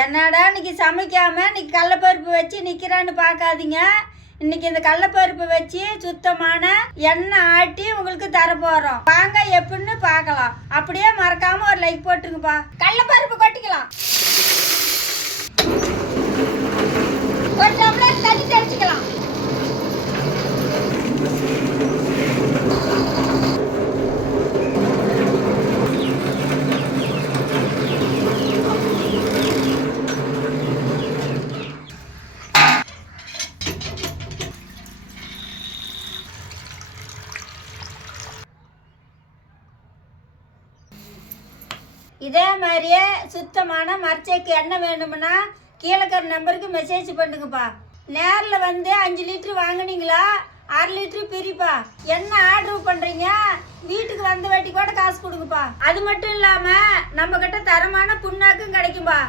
என்னடா இன்னைக்கு சமைக்காம இன்னைக்கு கடலப்பருப்பு வச்சு நிற்கிறான்னு பார்க்காதீங்க. இன்னைக்கு இந்த கடலப்பருப்பு வச்சு சுத்தமான எண்ணெய் ஆட்டி உங்களுக்கு தரப்போகிறோம். வாங்க எப்படின்னு பார்க்கலாம். அப்படியே மறக்காம ஒரு லைக் போட்டுருங்கப்பா. கடலப்பருப்பு கொட்டிக்கலாம். ஒரு டம்ளர் தண்ணி தெளிச்சுக்கலாம். இதே மாதிரியே சுத்தமான மரச்செக்கு எண்ணெய் வேணும்னா கீழே இருக்கிற நம்பருக்கு மெசேஜ் பண்ணுங்கப்பா. நேரில் வந்து 5 லிட்டரு வாங்கினீங்களா 6 லிட்டரு பிரிப்பா. என்ன ஆர்டர் பண்ணுறீங்க வீட்டுக்கு வந்த வாட்டி கூட காசு கொடுங்கப்பா. அது மட்டும் இல்லாமல் நம்ம கிட்ட தரமான புண்ணாக்கும் கிடைக்கும்பா.